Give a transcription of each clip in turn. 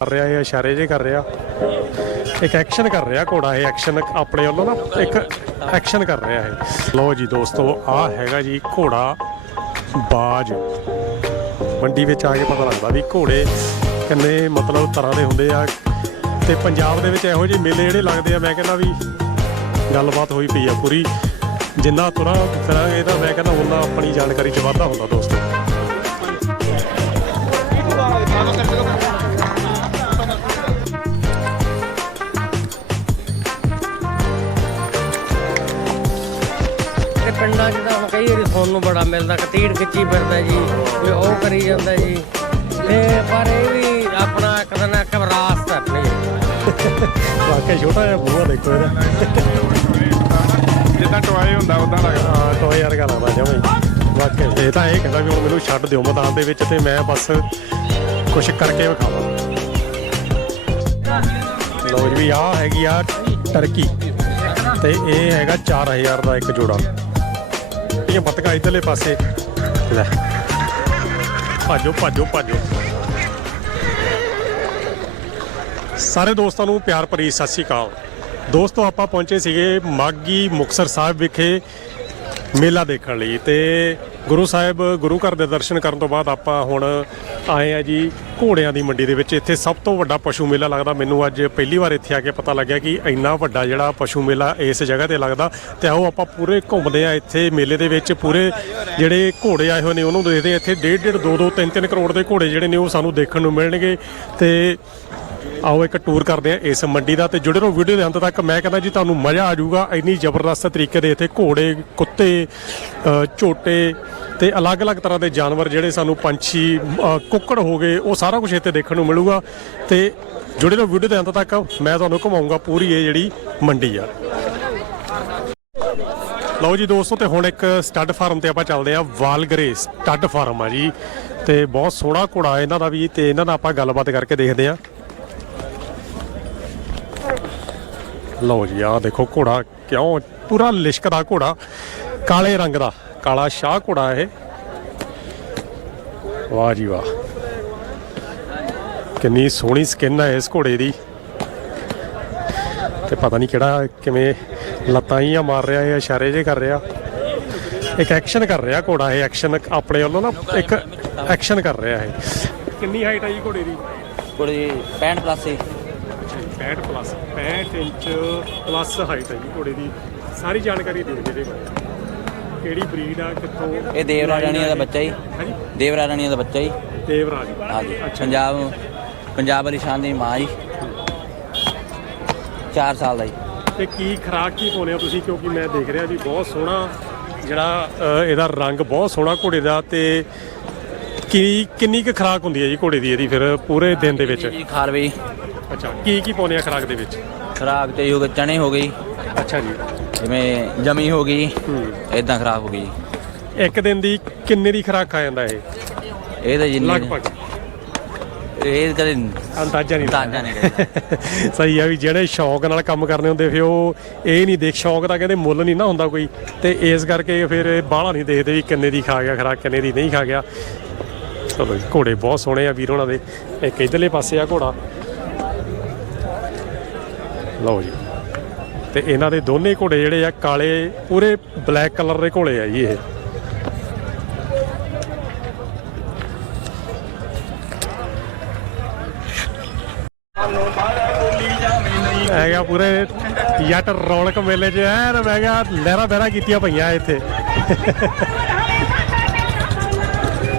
ਕਰ ਰਿਹਾ, ਇਹ ਇਸ਼ਾਰੇ ਜੇ ਕਰ ਰਿਹਾ। ਇੱਕ ਐਕਸ਼ਨ ਕਰ ਰਿਹਾ ਘੋੜਾ, ਇਹ ਐਕਸ਼ਨ ਆਪਣੇ ਵੱਲੋਂ ਨਾ, ਇੱਕ ਐਕਸ਼ਨ ਕਰ ਰਿਹਾ ਹੈ ਲੋ ਜੀ ਦੋਸਤੋ ਆ ਹੈਗਾ ਜੀ ਘੋੜਾ ਬਾਜ। ਮੰਡੀ ਵਿੱਚ ਆ ਕੇ ਪਤਾ ਲੱਗਦਾ ਵੀ ਘੋੜੇ ਕਿੰਨੇ ਮਤਲਬ ਤਰ੍ਹਾਂ ਦੇ ਹੁੰਦੇ ਆ। ਤੇ ਪੰਜਾਬ ਦੇ ਵਿੱਚ ਇਹੋ ਜਿਹੇ ਮੇਲੇ ਜਿਹੜੇ ਲੱਗਦੇ ਆ, ਮੈਂ ਕਹਿੰਦਾ ਵੀ ਗੱਲਬਾਤ ਹੋਈ ਪਈ ਆ ਪੂਰੀ। ਜਿੰਨਾ ਤੁਰਾਂ ਫਿਰਾਂਗੇ ਤਾਂ ਮੈਂ ਕਹਿੰਦਾ ਉਹਨਾਂ ਆਪਣੀ ਜਾਣਕਾਰੀ 'ਚ ਵਾਧਾ ਹੁੰਦਾ ਦੋਸਤੋ। ਨੂੰ ਬੜਾ ਮਿਲਦਾ ਕਤੀੜ ਖਿੱਚੀ ਫਿਰਦਾ ਜੀ ਕੋਈ ਉਹ ਕਰੀ ਜਾਂਦਾ ਜੀ। ਤੇ ਪਰ ਇਹ ਵੀ ਆਪਣਾ ਇੱਕ ਦਿਨ ਇੱਕ ਵਿਰਾਸਤ ਹੈ ਆਪਣੀ। ਵਾਕਿਆ ਛੋਟਾ ਜਿਹਾ ਬੂਹਾ ਦੇਖੋ ਇਹਦਾ। ਜਿੱਦਾਂ ਟੋਏ ਹੁੰਦਾ ਉਦਾਂ ਲੱਗਦਾ। ਹਾਂ ਟੋਏ ਯਾਰ ਗੱਲ ਆ ਜਮੇ ਵਾਕਿਆ। ਇਹ ਤਾਂ ਇਹ ਕਹਿੰਦਾ ਵੀ ਹੁਣ ਮੈਨੂੰ ਛੱਡ ਦਿਓ ਮੈਦਾਨ ਦੇ ਵਿੱਚ ਤੇ ਮੈਂ ਬਸ ਕੁਛ ਕਰਕੇ ਵਿਖਾਵਾਂ। ਲੋ ਜੀ ਵੀ ਆ ਹੈਗੀ ਆ ਟਰਕੀ ਤੇ ਇਹ ਹੈਗਾ 4000 ਦਾ ਇੱਕ ਜੋੜਾ। ਇਹ ਬਤਕਾ ਇਧਰਲੇ ਪਾਸੇ। ਲੈ। ਭਾਜੋ ਭਾਜੋ ਭਾਜੋ। ਸਾਰੇ ਦੋਸਤਾਂ ਨੂੰ ਪਿਆਰ ਭਰੀ ਸਤਿ ਸ਼੍ਰੀ ਅਕਾਲ। ਦੋਸਤੋ, ਆਪਾਂ ਪਹੁੰਚੇ ਸੀਗੇ ਮਾਗੀ ਮੁਕਸਰ ਸਾਹਿਬ ਵਿਖੇ। ਮੇਲਾ ਦੇਖਣ ਲਈ ਤੇ ਗੁਰੂ ਸਾਹਿਬ ਗੁਰੂ ਘਰ ਦੇ ਦਰਸ਼ਨ ਕਰਨ ਤੋਂ ਬਾਅਦ ਆਪਾਂ ਹੁਣ ਆਏ ਆ ਜੀ ਘੋੜਿਆਂ ਦੀ ਮੰਡੀ ਦੇ ਵਿੱਚ। ਇੱਥੇ ਸਭ ਤੋਂ ਵੱਡਾ ਪਸ਼ੂ ਮੇਲਾ ਲੱਗਦਾ। ਮੈਨੂੰ ਅੱਜ ਪਹਿਲੀ ਵਾਰ ਇੱਥੇ ਆ ਕੇ ਪਤਾ ਲੱਗਿਆ ਕਿ ਇੰਨਾ ਵੱਡਾ ਜਿਹੜਾ ਪਸ਼ੂ ਮੇਲਾ ਇਸ ਜਗ੍ਹਾ ਤੇ ਲੱਗਦਾ। ਤੇ ਆਓ ਆਪਾਂ ਪੂਰੇ ਘੁੰਮਦੇ ਆ ਇੱਥੇ ਮੇਲੇ ਦੇ ਵਿੱਚ। ਪੂਰੇ ਜਿਹੜੇ ਘੋੜੇ ਆਏ ਹੋਏ ਨੇ ਉਹਨੂੰ ਦੇਖਦੇ ਆ। ਇੱਥੇ 1.5 2 2 3 3 ਕਰੋੜ ਦੇ ਘੋੜੇ ਜਿਹੜੇ ਨੇ ਉਹ ਸਾਨੂੰ ਦੇਖਣ ਨੂੰ ਮਿਲਣਗੇ। ਤੇ ਆਓ ਇੱਕ ਟੂਰ ਕਰਦੇ ਆ ਇਸ ਮੰਡੀ ਦਾ ਤੇ ਜੁੜੇ ਰਹੋ ਵੀਡੀਓ ਦੇ ਅੰਤ ਤੱਕ ਮੈਂ ਕਹਿੰਦਾ ਜੀ ਤੁਹਾਨੂੰ ਮਜ਼ਾ ਆ ਜਾਊਗਾ, ਇੰਨੀ ਜ਼ਬਰਦਸਤ ਤਰੀਕੇ ਦੇ ਇੱਥੇ ਘੋੜੇ, ਕੁੱਤੇ ਝੋਟੇ ਤੇ ਅਲੱਗ-ਅਲੱਗ ਤਰ੍ਹਾਂ ਦੇ ਜਾਨਵਰ ਜਿਹੜੇ ਸਾਨੂੰ ਪੰਛੀ ਕੁੱਕੜ ਹੋ ਗਏ, ਉਹ ਸਾਰਾ ਕੁਝ ਇੱਥੇ ਦੇਖਣ ਨੂੰ ਮਿਲੂਗਾ ਤੇ ਜੁੜੇ ਰਹੋ ਵੀਡੀਓ ਦੇ ਅੰਤ ਤੱਕ, ਮੈਂ ਤੁਹਾਨੂੰ ਘੁਮਾਊਂਗਾ ਪੂਰੀ ਇਹ ਜਿਹੜੀ ਮੰਡੀ ਆ। ਲਓ ਜੀ ਦੋਸਤੋ, ਤੇ ਹੁਣ ਇੱਕ ਸਟੱਡ ਫਾਰਮ ਤੇ ਆਪਾਂ ਚੱਲਦੇ ਆ ਵਾਲਗਰੇ ਸਟੱਡ ਫਾਰਮ ਆ ਜੀ ਤੇ ਬਹੁਤ ਸੋਹਣਾ ਘੋੜਾ ਇਹਨਾਂ ਦਾ ਵੀ ਤੇ ਇਹਨਾਂ ਨਾਲ ਆਪਾਂ ਗੱਲਬਾਤ ਕਰਕੇ ਦੇਖਦੇ ਆ ਲਓ ਜੀ, ਆਹ ਦੇਖੋ ਘੋੜਾ ਕਿਉਂ ਪੂਰਾ ਲਿਸ਼ਕਦਾ ਘੋੜਾ, ਕਾਲੇ ਰੰਗ ਦਾ, ਕਾਲਾ ਸ਼ਾਹ ਘੋੜਾ ਇਹ। ਵਾਹ ਜੀ ਵਾਹ। ਕਿੰਨੀ ਸੋਹਣੀ ਸਕਿਨ ਹੈ ਇਸ ਘੋੜੇ ਦੀ। ਤੇ ਪਤਾ ਨਹੀਂ ਕਿਹੜਾ, ਕਿਵੇਂ ਲੱਤਾਂ ਹੀ ਮਾਰ ਰਿਹਾ, ਇਹ ਇਸ਼ਾਰੇ ਜੇ ਕਰ ਰਿਹਾ। ਇੱਕ ਐਕਸ਼ਨ ਕਰ ਰਿਹਾ ਘੋੜਾ, ਇਹ ਐਕਸ਼ਨ ਆਪਣੇ ਵੱਲੋਂ ਨਾ ਇੱਕ ਐਕਸ਼ਨ ਕਰ ਰਿਹਾ ਇਹ। ਕਿੰਨੀ ਹਾਈਟ ਹੈ ਜੀ ਘੋੜੇ ਦੀ? ਕੁੜੀ 65 ਪਲੱਸ ਸੀ 65 ਪਲੱਸ 65 ਇੰਚ ਪਲੱਸ ਹਾਈਟ ਹੈ ਜੀ ਘੋੜੇ ਦੀ। ਸਾਰੀ ਜਾਣਕਾਰੀ ਦਿਓ ਜਿਹਦੇ ਬਾਰੇ। ਕਿਹੜੀ ਬਰੀਡ ਆ ਕਿੱਥੋਂ ਇਹ ਦੇਵਰਾ ਰਾਣੀਆਂ ਦਾ ਬੱਚਾ ਜੀ। ਹਾਂਜੀ? ਦੇਵਰਾ ਰਾਣੀਆਂ ਦਾ ਬੱਚਾ ਜੀ। ਦੇਵਰਾਜ ਹਾਂਜੀ। ਪੰਜਾਬ ਪੰਜਾਬ ਵਾਲੀ ਸ਼ਾਨ ਦੀ ਮਾਂ ਜੀ। 4 ਸਾਲ ਦਾ ਜੀ। ਤੇ ਕੀ ਖਰਾਕ ਕੀ ਪਾਉਂਦੇ ਹੋ ਤੁਸੀਂ? ਕਿਉਂਕਿ ਮੈਂ ਦੇਖ ਰਿਹਾ ਵੀ ਬਹੁਤ ਸੋਹਣਾ ਜਿਹੜਾ ਇਹਦਾ ਰੰਗ ਬਹੁਤ ਸੋਹਣਾ ਘੋੜੇ ਦਾ ਤੇ ਕੀ ਕਿੰਨੀ ਕੁ ਖਰਾਕ ਹੁੰਦੀ ਹੈ ਜੀ ਘੋੜੇ ਦੀ ਇਹਦੀ ਫਿਰ ਪੂਰੇ ਦਿਨ ਦੇ ਵਿੱਚ? ਜੀ ਖਾਰਵੇ ਜੀ। ਅੱਛਾ ਕੀ ਕੀ ਪਾਉਂਦੇ ਆ ਖਰਾਕ ਦੇ ਵਿੱਚ? ਖਰਾਕ ਤੇ ਹੋ ਗਏ ਚਣੇ ਹੋ ਗਈ ਅੱਛਾ ਜੀ। ਜਿਵੇਂ ਜਮੀ ਹੋ ਗਈ ਇਦਾਂ ਖਰਾਕ ਹੋ ਗਈ। ਇੱਕ ਦਿਨ ਦੀ ਕਿੰਨੇ ਦੀ ਖਰਾਕ ਖਾ ਜਾਂਦਾ ਇਹ? ਇਹ ਤਾਂ ਜਿੰਨੀ ਲਗਭਗ। ਇਹ ਕਦੇ ਅੰਦਾਜ਼ਾ ਨਹੀਂ ਤਾਂਜਾ ਨਹੀਂ ਸਹੀ ਆ ਵੀ ਜਿਹੜੇ ਸ਼ੌਕ ਨਾਲ ਕੰਮ ਕਰਨੇ ਹੁੰਦੇ ਫਿਰ ਉਹ ਇਹ ਨਹੀਂ ਦੇਖ ਸ਼ੌਕ ਦਾ ਕਹਿੰਦੇ ਮੁੱਲ ਨਹੀਂ ਨਾ ਹੁੰਦਾ ਕੋਈ। ਤੇ ਇਸ ਕਰਕੇ ਫਿਰ ਇਹ ਬਾਹਲਾ ਨਹੀਂ ਦੇਖਦੇ ਵੀ ਕਿੰਨੇ ਦੀ ਖਾ ਗਿਆ ਖਰਾਕ ਕਿੰਨੇ ਦੀ ਨਹੀਂ ਖਾ ਗਿਆ। ਚਲੋ ਘੋੜੇ ਬਹੁਤ ਸੋਹਣੇ ਆ ਵੀਰ ਉਹਨਾਂ ਦੇ। ਇੱਕ ਇਧਰਲੇ ਪਾਸੇ ਆ ਘੋੜਾ। ਲਓ ਜੀ। ਤੇ ਇਹਨਾਂ ਦੇ ਦੋਨੇ ਘੋੜੇ ਜਿਹੜੇ ਆ ਕਾਲੇ ਪੂਰੇ ਬਲੈਕ ਕਲਰ ਦੇ ਘੋੜੇ ਆ ਜੀ ਇਹ। ਹੈਗਾ ਪੂਰੇ ਜੱਟ ਰੌਣਕ ਮੇਲੇ 'ਚ ਐਨ ਮੈਂ ਕਿਹਾ ਲਹਿਰਾ ਬਹਿਰਾ ਕੀਤੀਆਂ ਪਈਆਂ ਇੱਥੇ।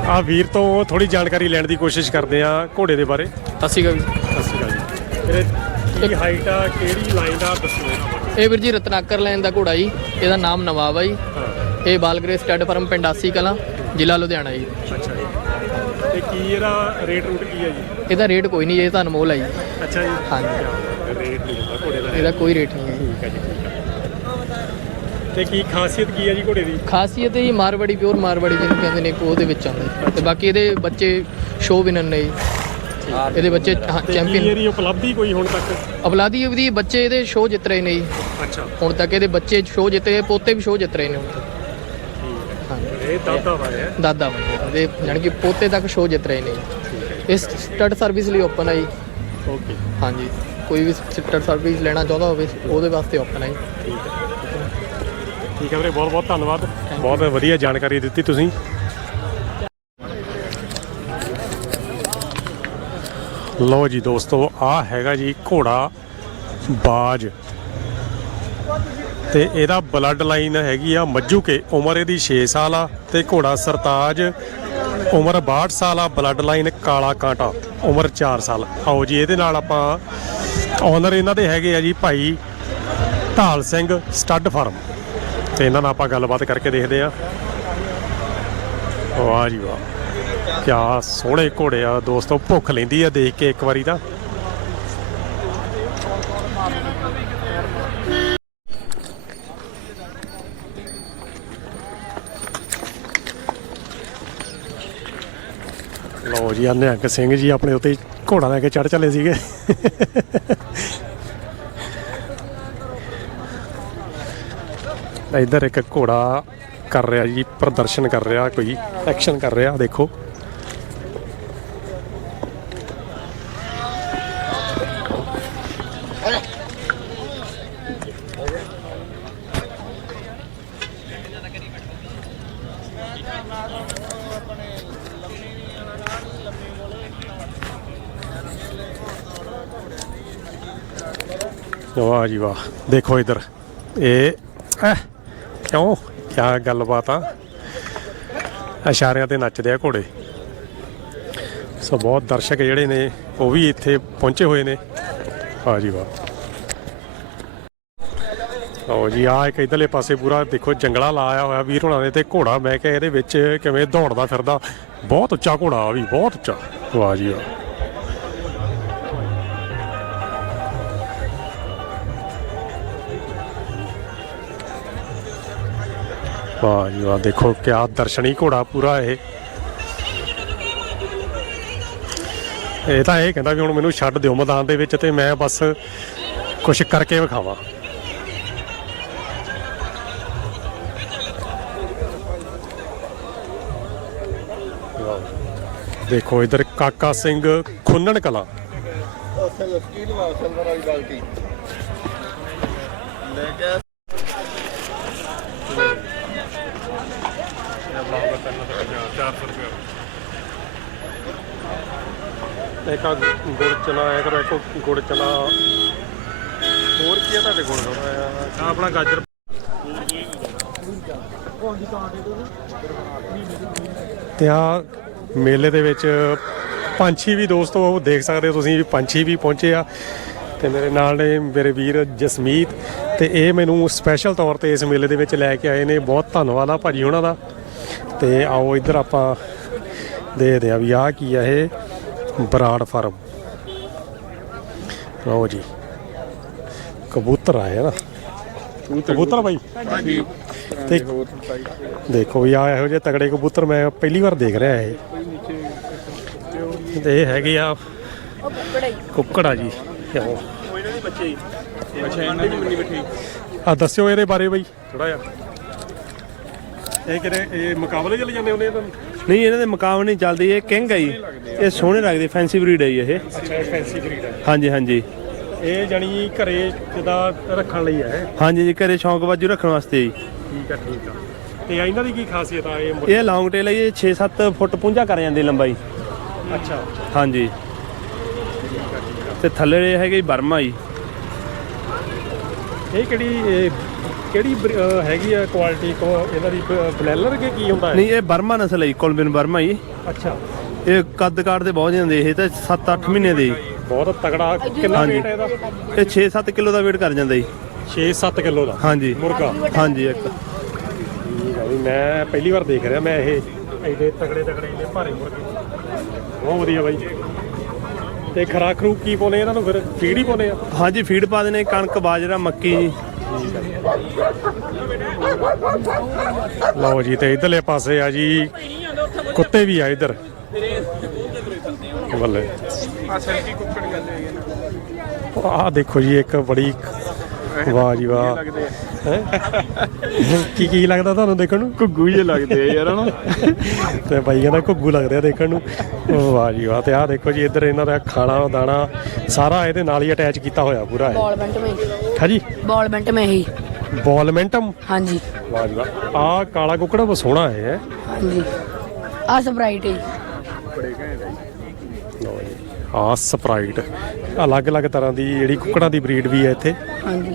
ਆ ਵੀਰ ਤੋਂ ਥੋੜੀ ਜਾਣਕਾਰੀ ਲੈਣ ਦੀ ਕੋਸ਼ਿਸ਼ ਕਰਦੇ ਆ ਘੋੜੇ ਦੇ ਬਾਰੇ। ਅਸੀਂ ਕਾ ਸਤਿ ਸ਼੍ਰੀ ਅਕਾਲ ਜੀ। ਮੇਰੇ ਕੀ ਹਾਈਟ ਆ ਕਿਹੜੀ ਲਾਈਨ ਦਾ ਦੱਸੋ। ਇਹਨਾਂ ਬਾਰੇ ਇਹ ਵੀਰ ਜੀ ਰਤਨਾਕਰ ਲੈਣ ਦਾ ਘੋੜਾ ਜੀ ਇਹਦਾ ਨਾਮ ਨਵਾਬ ਆ ਜੀ। ਹਾਂ। ਇਹ ਬਾਲਗਰੇ ਸਟੱਡ ਫਰਮ ਪਿੰਡਾਸੀ ਕਲਾਂ ਜ਼ਿਲ੍ਹਾ ਲੁਧਿਆਣਾ ਜੀ। ਅੱਛਾ ਜੀ। ਤੇ ਕੀ ਇਹਦਾ ਰੇਟ ਰੂਟ ਕੀ ਹੈ ਜੀ? ਇਹਦਾ ਰੇਟ ਕੋਈ ਨਹੀਂ ਇਹ ਤਾਂ ਅਨਮੋਲ ਆ ਜੀ। ਅੱਛਾ ਜੀ। ਹਾਂਜੀ। ਰੇਟ ਨਹੀਂ ਹੁੰਦਾ ਘੋੜੇ ਦਾ। ਇਹਦਾ ਕੋਈ ਰੇਟ ਨਹੀਂ। ਹੈ ਠੀਕ ਹੈ ਜੀ ਠੀਕ ਹੈ ਤੇ ਕੀ ਖਾਸੀਅਤ ਕੀ ਹੈ ਜੀ ਘੋੜੇ ਦੀ? ਖਾਸੀਅਤ ਇਹ ਜੀ ਮਾਰਵਾੜੀ ਪਿਓਰ ਮਾਰਵਾੜੀ ਜਿਹਨੂੰ ਕਹਿੰਦੇ ਨੇ ਉਹਦੇ ਵਿੱਚ ਆਉਂਦਾ। ਤੇ ਬਾਕੀ ਇਹਦੇ ਬੱਚੇ ਸ਼ੋ ਵਿਨਰ ਨੇ ਜੀ। ਇਹਦੇ ਬੱਚੇ ਚੈਂਪੀਅਨ ਇਹਦੀ ਉਪਲਬਧੀ ਕੋਈ ਹੁਣ ਤੱਕ? ਅਬਲਾਦੀ ਉਹਦੀ ਬੱਚੇ ਇਹਦੇ ਸ਼ੋ ਜਿੱਤ ਰਹੇ ਨੇ ਜੀ। ਅੱਛਾ। ਹੁਣ ਤੱਕ ਇਹਦੇ ਬੱਚੇ ਸ਼ੋ ਜਿੱਤ ਪੋਤੇ ਵੀ ਸ਼ੋ ਜਿੱਤ ਰਹੇ ਨੇ ਹੁਣ ਤੱਕ। ਇਹ ਦਾਦਾ ਵਾ ਹੈ ਦਾਦਾ ਬੰਦੇ ਇਹਦੇ ਜਾਣੀ ਕਿ ਪੋਤੇ ਤੱਕ ਸ਼ੋ ਜਿੱਤ ਰਹੇ ਨੇ ਜੀ। ਇਹ ਸਟੱਡ ਸਰਵਿਸ ਲਈ ਓਪਨ ਆ ਜੀ। ਓਕੇ ਹਾਂਜੀ। ਕੋਈ ਵੀ ਸਿੱਟਰ ਸਰਵਿਸ ਲੈਣਾ ਚਾਹੁੰਦਾ ਹੋਵੇ ਉਹਦੇ ਵਾਸਤੇ ਓਪਨ ਹੈ ਜੀ। ਠੀਕ ਹੈ। ਵੀਰੇ ਬਹੁਤ ਬਹੁਤ ਧੰਨਵਾਦ। ਬਹੁਤ ਵਧੀਆ ਜਾਣਕਾਰੀ ਦਿੱਤੀ ਤੁਸੀਂ। ਲਓ ਜੀ ਦੋਸਤੋ ਆ ਹੈਗਾ ਜੀ ਘੋੜਾ ਬਾਜ। ਤੇ ਇਹਦਾ ਬਲੱਡ ਲਾਈਨ ਹੈਗੀ ਆ ਮੱਜੂਕੇ ਉਮਰ ਇਹਦੀ 6 ਸਾਲ ਆ ਤੇ ਘੋੜਾ ਸਰਤਾਜ ਉਮਰ 62 ਸਾਲ ਆ ਬਲੱਡ ਲਾਈਨ ਕਾਲਾ ਕਾਂਟਾ, ਉਮਰ 4 ਸਾਲ। ਆਓ ਜੀ, ਇਹਦੇ ਨਾਲ ਆਪਾਂ ਓਨਰ ਇਹਨਾਂ ਦੇ ਹੈਗੇ ਆ ਜੀ ਭਾਈ ਢਾਲ ਸਿੰਘ ਸਟੱਡ ਫਾਰਮ। ਤੇ ਇਹਨਾਂ ਨਾਲ ਆਪਾਂ ਗੱਲਬਾਤ ਕਰਕੇ ਦੇਖਦੇ ਆ। ਵਾਹ ਜੀ ਵਾਹ। ਕਿਆ ਸੋਹਣੇ ਘੋੜੇ ਆ, ਦੋਸਤੋ, ਭੁੱਖ ਲੈਂਦੀ ਆ ਦੇਖ ਕੇ ਇੱਕ ਵਾਰੀ ਤਾਂ। ਲਓ ਜੀ ਆ ਨਿਹੰਗ ਸਿੰਘ ਜੀ ਆਪਣੇ ਉੱਤੇ ਘੋੜਾ ਲੈ ਕੇ ਚੜ ਚਲੇ ਸੀਗੇ। ਇੱਧਰ ਇੱਕ ਘੋੜਾ ਕਰ ਰਿਹਾ ਜੀ, ਪ੍ਰਦਰਸ਼ਨ ਕਰ ਰਿਹਾ, ਕੋਈ ਐਕਸ਼ਨ ਕਰ ਰਿਹਾ, ਦੇਖੋ। ਵਾਹ ਜੀ ਵਾਹ। ਦੇਖੋ ਇੱਧਰ। ਇਹ ਕਿਉਂ? ਕਿਆ ਗੱਲਬਾਤ ਆ? ਇਸ਼ਾਰਿਆਂ ਤੇ ਨੱਚਦੇ ਆ ਘੋੜੇ। ਸੋ ਬਹੁਤ ਦਰਸ਼ਕ ਜਿਹੜੇ ਨੇ, ਉਹ ਵੀ ਇੱਥੇ ਪਹੁੰਚੇ ਹੋਏ ਨੇ। ਵਾਹ ਜੀ ਵਾਹ। ਲਓ ਜੀ ਆ ਇੱਕ ਇਧਰਲੇ ਪਾਸੇ ਪੂਰਾ ਦੇਖੋ, ਜੰਗਲਾ ਲਾਇਆ ਹੋਇਆ ਵੀਰ ਹੁਣਾਂ ਦੇ ਤੇ ਘੋੜਾ। ਮੈਂ ਕਿਹਾ ਇਹਦੇ ਵਿੱਚ ਕਿਵੇਂ ਦੌੜਦਾ ਫਿਰਦਾ। ਬਹੁਤ ਉੱਚਾ ਘੋੜਾ ਆ ਵੀ, ਬਹੁਤ ਉੱਚਾ। ਵਾਹ ਜੀ ਵਾਹ। ਵਾਹ ਜੀ ਵਾਹ, ਦੇਖੋ ਕਿਆ ਦਰਸ਼ਨੀ ਘੋੜਾ ਪੂਰਾ ਇਹ। ਇਹ ਤਾਂ ਇਹ ਕਹਿੰਦਾ ਵੀ ਹੁਣ ਮੈਨੂੰ ਛੱਡ ਦਿਓ ਮੈਦਾਨ ਦੇ ਵਿੱਚ ਤੇ ਮੈਂ ਬਸ ਕੁਝ ਕਰਕੇ ਵਿਖਾਵਾਂ। ਦੇਖੋ ਇਧਰ ਕਾਕਾ ਸਿੰਘ ਖੁੰਨਣ ਕਲਾ। ਇੱਕ ਆਹ ਗੁੜ ਚਨਾ ਆਇਆ ਕਰੋ ਇੱਕ ਗੁੜ ਚਨਾ। ਹੋਰ ਕੀ ਆ ਤੁਹਾਡੇ ਗੁੜ ਥੋੜਾ ਆਪਣਾ ਗਾਜਰ। ਤੇ ਆ ਮੇਲੇ ਦੇ ਵਿੱਚ ਪੰਛੀ ਵੀ ਦੋਸਤੋ ਉਹ ਦੇਖ ਸਕਦੇ ਹੋ ਤੁਸੀਂ ਵੀ ਪੰਛੀ ਵੀ ਪਹੁੰਚੇ ਆ। ਤੇ ਮੇਰੇ ਨਾਲ ਨੇ ਮੇਰੇ ਵੀਰ ਜਸਮੀਤ ਤੇ ਇਹ ਮੈਨੂੰ ਸਪੈਸ਼ਲ ਤੌਰ ਤੇ ਇਸ ਮੇਲੇ ਦੇ ਵਿੱਚ ਲੈ ਕੇ ਆਏ ਨੇ। ਬਹੁਤ ਧੰਨਵਾਦ ਆ ਭਾਜੀ ਉਹਨਾਂ ਦਾ। ਤੇ ਆਓ ਇੱਧਰ ਆਪਾਂ ਦੇਖਦੇ ਆ ਵੀ ਆ ਕੀ ਆ ਇਹ ਬਰਾੜ ਫਾਰਮ। ਲਓ ਜੀ ਕਬੂਤਰ ਆਏ ਨਾ। ਕਬੂਤਰ। ਬਾਈ? ਤੇ ਦੇਖੋ ਵੀ ਆ ਇਹੋ ਜਿਹੇ ਤਗੜੇ ਕਬੂਤਰ ਮੈਂ ਪਹਿਲੀ ਵਾਰ ਦੇਖ ਰਿਹਾ ਇਹ। ਤੇ ਇਹ ਹੈਗੇ ਆ ਕੁੱਕੜਾ ਜੀ। ਆਓ ਆ ਦੱਸਿਓ ਇਹਦੇ ਬਾਰੇ ਬਾਈ। ਥੋੜਾ ਜਿਹਾ। ਇਹ ਕਿਹੜੇ ਇਹ ਮੁਕਾਬਲੇ ਚ ਲੈ ਜਾਂਦੇ ਹੁੰਦੇ ਇਹਨਾਂ ਨੂੰ ਨਹੀਂ ਇਹਨਾਂ ਦੇ ਮੁਕਾਮ ਨਹੀਂ ਚੱਲਦੀ ਇਹ ਕਿੰਗ ਹੈ ਜੀ। ਇਹ ਸੋਹਣੇ ਲੱਗਦੇ ਫੈਂਸੀ ਬਰੀਡ ਹੈ ਜੀ ਇਹ। ਅੱਛਾ ਫੈਂਸੀ ਬਰੀਡ ਹੈ ਹਾਂਜੀ ਹਾਂਜੀ। ਇਹ ਜਾਨੀ ਘਰੇ ਜਿੱਦਾਂ ਰੱਖਣ ਲਈ ਹੈ ਹਾਂਜੀ ਜੀ ਘਰੇ ਸ਼ੌਂਕ ਵਾਜੂ ਰੱਖਣ ਵਾਸਤੇ ਜੀ। ਠੀਕ ਆ ਠੀਕ ਆ। ਤੇ ਇਹਨਾਂ ਦੀ ਕੀ ਖਾਸੀਅਤ ਆ ਇਹ ਮੁਰ- ਇਹ ਲੌਂਗ ਟੇਲ ਹੈ ਜੀ, ਇਹ 6-7 ਫੁੱਟ ਪੁੰਜਾ ਕਰ ਜਾਂਦੀ ਲੰਬਾਈ। ਅੱਛਾ। ਹਾਂਜੀ। ਤੇ ਥੱਲੇ ਇਹ ਹੈਗੇ ਜੀ ਬਰਮਾ ਜੀ। ਇਹ ਕਿਹੜੀ ਇਹ ਕਿਹੜੀ ਬਰ- ਅਹ ਹੈਗੀ ਆ ਕੁਆਲਿਟੀ ਕੋ ਇਹਨਾਂ ਦੀ ਬਲੈਲਰ ਕੇ ਕੀ ਹੁੰਦਾ ਹੈ? ਨਹੀਂ ਇਹ ਬਰਮਾ ਨਸਲ ਹੈ ਜੀ ਕੋਲਬਿਨ ਬਰਮਾ ਜੀ। ਅੱਛਾ। ਇਹ ਕੱਦ ਕਾਠ ਦੇ ਬਹੁਤ ਜਾਂਦੇ ਇਹ ਤਾਂ 7-8 ਮਹੀਨੇ ਦੇ। ਜੀ ਬਹੁਤ ਤਗੜਾ ਕਿੰਨਾ ਹਾਂਜੀ। weight ਹੈ ਇਹਦਾ? ਇਹ 6-7 ਕਿਲੋ ਦਾ weight ਕਰ ਜਾਂਦਾ ਜੀ। 6-7 ਕਿਲੋ ਦਾ? ਹਾਂਜੀ। ਮੁਰਗਾ? ਹਾਂਜੀ ਇੱਕ। ਠੀਕ ਆ ਵੀ ਮੈਂ ਪਹਿਲੀ ਵਾਰ ਦੇਖ ਰਿਹਾ ਮੈਂ ਇਹ ਐਡੇ ਤਗੜੇ ਤਗੜੇ ਇਹਨੇ ਭਾਰੇ ਮੁਰਗੇ। ਬਹੁਤ ਵਧੀਆ ਬਾਈ। ਤੇ ਖਰਾਕ ਕੀ ਪਾਉਨੇ ਇਹਨਾਂ ਨੂੰ ਫਿਰ? ਫੀਡ ਹੀ ਪਾਉਨੇ ਆ? ਹਾਂਜੀ ਫੀਡ ਪਾ ਦੇਣੇ ਕਣਕ ਬਾਜਰਾ ਮੱਕੀ ਜੀ। ਲਓ ਜੀ, ਤੇ ਇਧਰਲੇ ਪਾਸੇ ਆ ਜੀ, ਕੁੱਤੇ ਵੀ ਆ ਇਧਰ। ਬੱਲੇ। ਆ ਦੇਖੋ ਜੀ, ਇੱਕ ਬੜੀ ਵਾਹ ਜੀ ਵਾਹ। ਕੀ ਕੀ ਲੱਗਦਾ ਤੁਹਾਨੂੰ ਦੇਖਣ ਨੂੰ ਘੁੱਗੂ ਜੇ ਲੱਗਦੇ ਆ ਯਾਰ ਹਨਾ ਤੇ ਬਾਈ ਕਹਿੰਦਾ ਘੁੱਗੂ ਲੱਗਦੇ ਆ ਦੇਖਣ ਨੂੰ ਉਹ ਵਾਹ ਜੀ ਵਾਹ ਤੇ ਆਹ ਦੇਖੋ ਜੀ ਇੱਧਰ ਇਹਨਾਂ ਦਾ ਖਾਣਾ ਦਾਣਾ ਸਾਰਾ ਇਹਦੇ ਨਾਲ ਹੀ ਅਟੈਚ ਕੀਤਾ ਹੋਇਆ ਪੂਰਾ ਹੈ बॉल बेंट में ਹਾਂਜੀ बॉल बेंट में ही ਬੋਲਮੈਂਟਮ हाँ जी ਵਾਹ ਜੀ ਵਾਹ ਆਹ ਕਾਲਾ ਕੁੱਕੜਾ ਬਹੁਤ ਸੋਹਣਾ ਹੈ हाँ जी आ स्प्राइट है ਲਓ ਜੀ ਆਹ ਸਪਰਾਈਟ ਅਲੱਗ-ਅਲੱਗ ਤਰ੍ਹਾਂ ਦੀ ਜਿਹੜੀ ਕੁੱਕੜਾਂ ਦੀ ਬਰੀਡ ਵੀ ਹੈ ਇੱਥੇ हाँ जी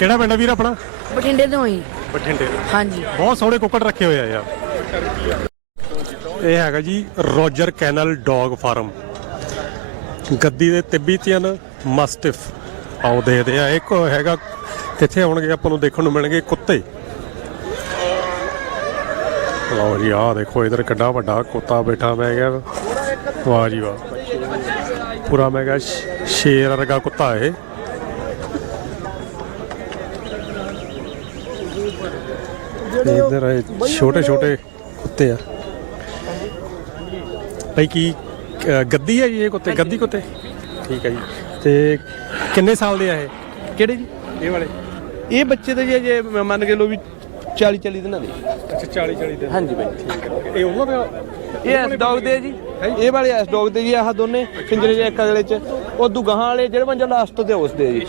ਕਿਹੜਾ ਪਿੰਡ ਆ ਵੀਰ ਆਪਣਾ? ਬਠਿੰਡੇ ਤੋਂ ਹੀ। ਬਠਿੰਡੇ। ਹਾਂਜੀ। ਬਹੁਤ ਸੋਹਣੇ ਕੁੱਕੜ ਰੱਖੇ ਹੋਏ ਆ ਯਾਰ। ਇਹ ਹੈਗਾ ਜੀ ਰੋਜਰ ਕੈਨਲ ਡੌਗ ਫਾਰਮ। ਗੱਦੀ ਦੇ ਤਿੱਬੀਤੀਅਨ ਮਸਟਿਫ ਆਓ ਦੇਖਦੇ ਆ ਇੱਕ ਹੈਗਾ ਇੱਥੇ ਆਉਣਗੇ ਆਪਾਂ ਨੂੰ ਦੇਖਣ ਨੂੰ ਮਿਲਣਗੇ ਕੁੱਤੇ। ਲਓ ਜੀ ਆਹ ਦੇਖੋ ਇਧਰ ਕਿੰਨਾ ਵੱਡਾ ਕੁੱਤਾ ਬੈਠਾ ਮੈਂ ਕਿਹਾ। ਵਾਹ ਜੀ ਵਾਹ। ਪੂਰਾ ਮੈਂ ਕਿਹਾ ਸ਼ੇਰ ਵਰਗਾ ਕੁੱਤਾ ਇਹ। ਇਧਰ ਛੋਟੇ ਛੋਟੇ ਕੁੱਤੇ ਆ। ਭਾਈ ਕੀ ਗੱਦੀ ਹੈ ਜੀ ਇਹ ਕੁੱਤੇ? ਗੱਦੀ ਕੁੱਤੇ? ਠੀਕ ਹੈ ਜੀ। ਤੇ ਕਿੰਨੇ ਸਾਲ ਦੇ ਆ ਇਹ? ਕਿਹੜੇ ਜੀ? ਇਹ ਵਾਲੇ। ਇਹ ਬੱਚੇ ਤਾਂ ਜੀ ਜੇ ਮੰਨ ਕੇ ਲੋ ਵੀ 40 40 ਦਿਨਾਂ ਦੇ। ਅੱਛਾ 40 40 ਦੇ ਹਾਂਜੀ ਬਾਈ ਇਹ ਉਹਨਾਂ ਦਾ ਇਹ ਐਸ ਡੌਗ ਦੇ ਆ ਜੀ। ਇਹ ਵਾਲੇ ਐਸ ਡੌਗ ਦੇ ਜੀ ਆਹ ਦੋਨੇ ਪਿੰਜਰੇ ਦੇ ਇੱਕ ਅਗਲੇ ਚ। ਉਹ ਦੁਗਾਹਾਂ ਵਾਲੇ ਜਿਹੜੇ ਬੰਜਾ ਲਾਸਟ ਤੇ ਉਸ ਦੇ ਜੀ।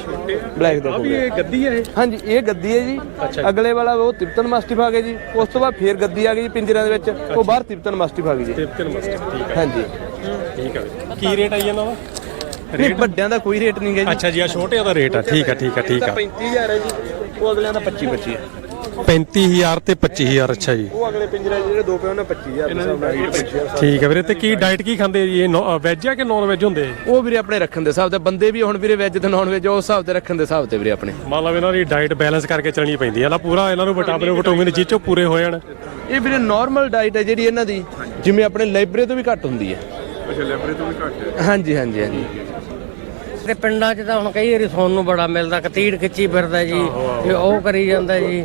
ਬਲੈਕ ਦੇ ਹੋ ਵੀ ਗਏ। ਇਹ ਗੱਦੀ ਹੈ ਇਹ? ਹਾਂਜੀ ਇਹ ਗੱਦੀ ਹੈ ਜੀ। ਅਗਲੇ ਵਾਲਾ ਉਹ ਤਿਪਤਨ ਮਾਸਟਿਫ ਆ ਗਿਆ ਜੀ। ਉਸ ਤੋਂ ਬਾਅਦ ਫੇਰ ਗੱਦੀ ਆ ਗਈ ਜੀ ਪਿੰਜਰਿਆਂ ਦੇ ਵਿੱਚ। ਉਹ ਬਾਹਰ ਤਿਪਤਨ ਮਾਸਟਿਫ ਆ ਗਈ ਜੀ। ਤਿੰਨ ਮਸਤ ਠੀਕ ਹੈ ਹਾਂਜੀ। ਠੀਕ ਹੈ ਕੀ ਰੇਟ ਆਈ ਇਹਨਾਂ ਦਾ? ਨਹੀਂ ਵੱਡਿਆਂ ਦਾ ਕੋਈ ਰੇਟ ਨਹੀਂ ਗਾ ਜੀ। ਅੱਛਾ ਜੀ ਆ ਛੋਟਿਆਂ ਦਾ ਰੇਟ ਆ। ਠੀਕ ਆ ਠੀਕ ਆ ਠੀਕ ਆ। 35000 ਹੈ ਜੀ। ਉਹ ਅਗਲਿਆਂ ਦਾ 25 25 ਹੈ 35000 ਤੇ 25000 ਅੱਛਾ ਜੀ। ਉਹ ਅਗਲੇ ਪਿੰਜਰੇ ਜਿਹੜੇ ਦੋ ਪਏ ਉਹਨਾਂ 25000 ਦੇ ਹਿਸਾਬ ਨਾਲ 25000 ਠੀਕ ਹੈ ਵੀਰੇ ਤੇ ਕੀ ਡਾਈਟ ਕੀ ਖਾਂਦੇ ਜੀ? ਇਹ ਵੈਜ ਆ ਕਿ ਨਾਨ ਵੈਜ ਹੁੰਦੇ? ਉਹ ਵੀਰੇ ਆਪਣੇ ਰੱਖਣ ਦੇ ਹਿਸਾਬ ਤੇ ਬੰਦੇ ਵੀ ਹੁਣ ਵੀਰੇ ਵੈਜ ਤੇ ਨਾਨ ਵੈਜ ਉਸ ਹਿਸਾਬ ਤੇ ਰੱਖਣ ਦੇ ਹਿਸਾਬ ਤੇ ਵੀਰੇ ਆਪਣੇ। ਮੰਨ ਲਓ ਇਹਨਾਂ ਦੀ ਡਾਈਟ ਬੈਲੈਂਸ ਕਰਕੇ ਚੱਲਣੀ ਪੈਂਦੀ ਹੈ ਨਾ ਪੂਰਾ ਇਹਨਾਂ ਨੂੰ ਵਿਟਾਮਿਨ ਵਿਟਾਮਿਨ ਜੀ ਚੋਂ ਪੂਰੇ ਹੋ ਜਾਣ। ਇਹ ਵੀਰੇ ਨਾਰਮਲ ਡਾਈਟ ਹੈ ਜਿਹੜੀ ਇਹਨਾਂ ਦੀ ਜਿਵੇਂ ਆਪਣੇ ਲਾਇਬ੍ਰੇਰੀ ਤੋਂ ਵੀ ਘੱਟ ਹੁੰਦੀ ਹੈ। ਅੱਛਾ ਲੈਬਰੇ ਤੋਂ ਵੀ ਘੱਟ ਹੈ। ਹਾਂਜੀ ਹਾਂਜੀ ਹਾਂਜੀ। ਤੇ ਪਿੰਡਾਂ 'ਚ ਤਾਂ ਹੁਣ ਕਈ ਵਾਰੀ ਸੁਣਨ ਨੂੰ ਬੜਾ ਮਿਲਦਾ ਕਤੀੜ ਖਿੱਚੀ ਫਿਰਦਾ ਜੀ ਤੇ ਉਹ ਕਰੀ ਜਾਂਦਾ ਜੀ।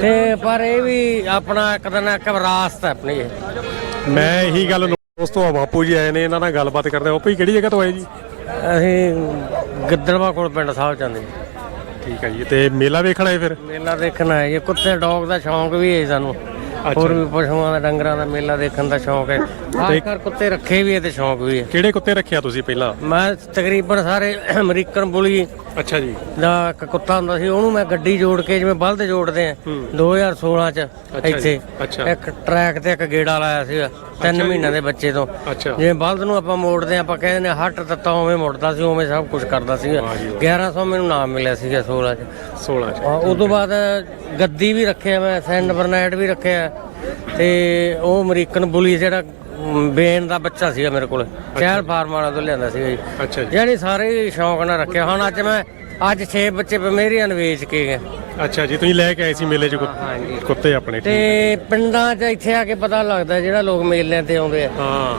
ਤੇ ਪਰ ਇਹ ਵੀ ਆਪਣਾ ਇੱਕ ਦਿਨ ਇੱਕ ਵਿਰਾਸਤ ਹੈ ਆਪਣੀ ਇਹ। ਮੈਂ ਇਹੀ ਗੱਲ ਦੋਸਤੋ ਆ ਬਾਪੂ ਜੀ ਆਏ ਨੇ ਇਹਨਾਂ ਨਾਲ ਗੱਲਬਾਤ ਕਰਦੇ ਆ ਬਾਪੂ ਜੀ ਕਿਹੜੀ ਜਗ੍ਹਾ ਤੋਂ ਆਏ ਜੀ? ਅਸੀਂ ਗਿੱਦੜਵਾ ਕੋਲ ਪਿੰਡ ਸਾਹਿਬ ਜਾਂਦੇ ਜੀ। ਠੀਕ ਹੈ ਜੀ ਤੇ ਮੇਲਾ ਵੇਖਣ ਆਏ ਫਿਰ? ਮੇਲਾ ਦੇਖਣਾ ਹੈ ਜੀ। ਕੁੱਤੇ ਡੌਗ ਦਾ ਸ਼ੌਂਕ ਵੀ ਹੈ ਸਾਨੂੰ। ਹੋਰ ਵੀ ਪਸ਼ੂਆਂ ਦਾ ਡੰਗਰਾਂ ਦਾ ਮੇਲਾ ਦੇਖਣ ਦਾ ਸ਼ੌਂਕ ਹੈ। ਕਰ ਕੁੱਤੇ ਰੱਖੇ ਵੀ ਹੈ ਤੇ ਸ਼ੌਂਕ ਵੀ ਹੈ। ਕਿਹੜੇ ਕੁੱਤੇ ਰੱਖਿਆ ਤੁਸੀਂ ਪਹਿਲਾਂ? ਮੈਂ ਤਕਰੀਬਨ ਸਾਰੇ ਅਮਰੀਕਨ ਬੁਲੀ ਅੱਛਾ ਜੀ। ਦਾ ਇੱਕ ਕੁੱਤਾ ਹੁੰਦਾ ਸੀ ਉਹਨੂੰ ਮੈਂ ਗੱਡੀ ਜੋੜ ਕੇ ਜਿਵੇਂ ਬਲਦ ਜੋੜਦੇ ਆ 2016 ਚ ਇੱਥੇ। ਇੱਕ ਟਰੈਕ ਤੇ ਇੱਕ ਗੇੜਾ ਲਾਇਆ ਸੀਗਾ ਤਿੰਨ ਮਹੀਨਿਆਂ ਦੇ ਬੱਚੇ ਤੋਂ। ਜਿਵੇਂ ਬਲਦ ਨੂੰ ਆਪਾਂ ਮੋੜਦੇ ਆ ਆਪਾਂ ਕਹਿੰਦੇ ਨੇ ਹੱਟ ਤੱਤਾ ਉਵੇਂ ਮੁੜਦਾ ਸੀ ਉਵੇਂ ਸਭ ਕੁਝ ਕਰਦਾ ਸੀਗਾ। 1100 ਮੈਨੂੰ ਨਾਮ ਮਿਲਿਆ ਸੀਗਾ 16 ਚ। 16 ਚ। ਉਹ ਤੋਂ ਬਾਅਦ ਗੱਦੀ ਵੀ ਰੱਖਿਆ ਮੈਂ ਸੈਂਡ ਬਰਨੈਟ ਵੀ ਰੱਖਿਆ। ਤੇ ਉਹ ਅਮਰੀਕਨ ਬੁਲੀ ਜਿਹੜਾ ਬੇਨ ਦਾ ਬੱਚਾ ਸੀਗਾ ਮੇਰੇ ਕੋਲ। ਸ਼ਹਿਰ ਫਾਰਮ ਵਾਲਾ ਤੋਂ ਲਿਆਂਦਾ ਸੀਗਾ ਜੀ। ਅੱਛਾ ਜੀ। ਯਾਨੀ ਸਾਰੇ ਸ਼ੌਂਕ ਨਾਲ ਰੱਖਿਆ। ਹੁਣ ਅੱਜ ਮੈਂ ਅੱਜ 6 ਬੱਚੇ ਮੇਰੀਆਂ ਨੂੰ ਵੇਚ ਕੇ ਗਏ। ਅੱਛਾ ਜੀ ਤੁਸੀਂ ਲੈ ਕੇ ਆਏ ਸੀ ਮੇਲੇ ਚ ਕੁੱਤੇ ਆਪਣੇ ਤੇ ਪਿੰਡਾਂ 'ਚ ਇੱਥੇ ਆ ਕੇ ਪਤਾ ਲੱਗਦਾ ਜਿਹੜਾ ਲੋਕ ਮੇਲਿਆਂ ਤੇ ਆਉਂਦੇ ਆ। ਹਾਂ।